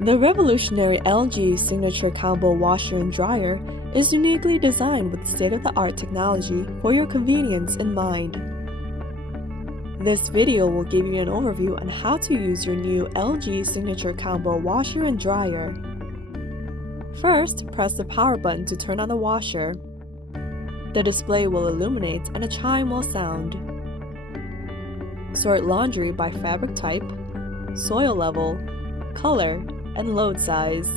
The revolutionary LG Signature Combo Washer and Dryer is uniquely designed with state-of-the-art technology for your convenience in mind. This video will give you an overview on how to use your new LG Signature Combo Washer and Dryer. First, press the power button to turn on the washer. The display will illuminate and a chime will sound. Sort laundry by fabric type, soil level, color, and load size.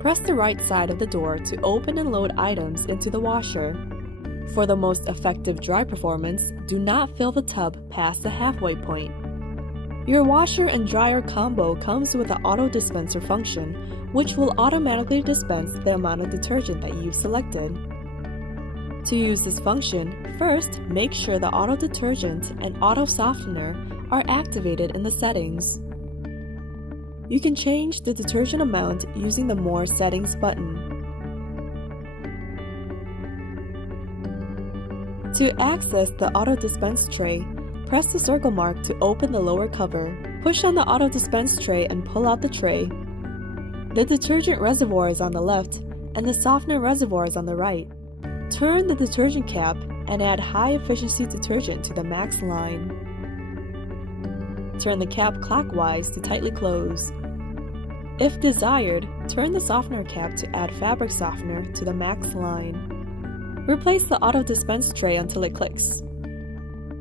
Press the right side of the door to open and load items into the washer. For the most effective dry performance, do not fill the tub past the halfway point. Your washer and dryer combo comes with an auto dispenser function, which will automatically dispense the amount of detergent that you've selected. To use this function, first make sure the auto detergent and auto softener are activated in the settings. You can change the detergent amount using the More Settings button. To access the auto dispense tray, press the circle mark to open the lower cover. Push on the auto dispense tray and pull out the tray. The detergent reservoir is on the left and the softener reservoir is on the right. Turn the detergent cap and add high-efficiency detergent to the max line. Turn the cap clockwise to tightly close. If desired, turn the softener cap to add fabric softener to the max line. Replace the auto dispense tray until it clicks.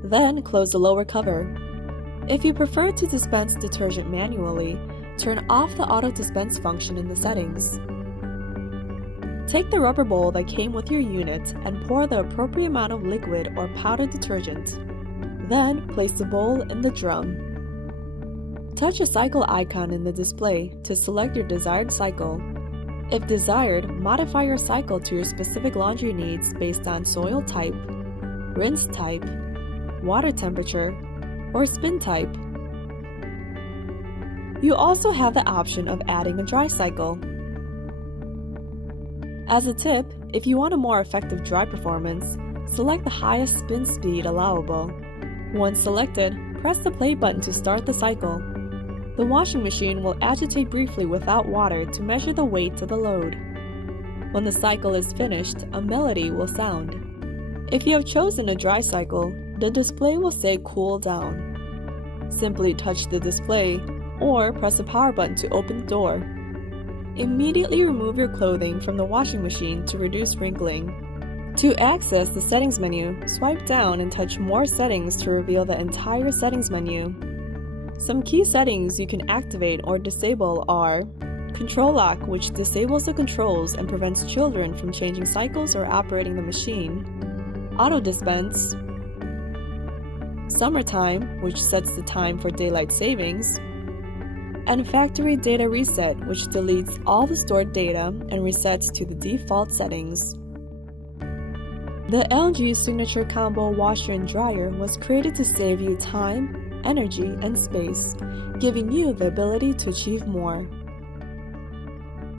Then close the lower cover. If you prefer to dispense detergent manually, turn off the auto dispense function in the settings. Take the rubber bowl that came with your unit and pour the appropriate amount of liquid or powdered detergent. Then place the bowl in the drum. Touch a cycle icon in the display to select your desired cycle. If desired, modify your cycle to your specific laundry needs based on soil type, rinse type, water temperature, or spin type. You also have the option of adding a dry cycle. As a tip, if you want a more effective dry performance, select the highest spin speed allowable. Once selected, press the play button to start the cycle. The washing machine will agitate briefly without water to measure the weight of the load. When the cycle is finished, a melody will sound. If you have chosen a dry cycle, the display will say cool down. Simply touch the display or press the power button to open the door. Immediately remove your clothing from the washing machine to reduce wrinkling. To access the settings menu, swipe down and touch More Settings to reveal the entire settings menu. Some key settings you can activate or disable are Control Lock, which disables the controls and prevents children from changing cycles or operating the machine. Auto Dispense, Summertime, which sets the time for daylight savings, and Factory Data Reset, which deletes all the stored data and resets to the default settings. The LG Signature Combo Washer and Dryer was created to save you time, energy, and space, giving you the ability to achieve more.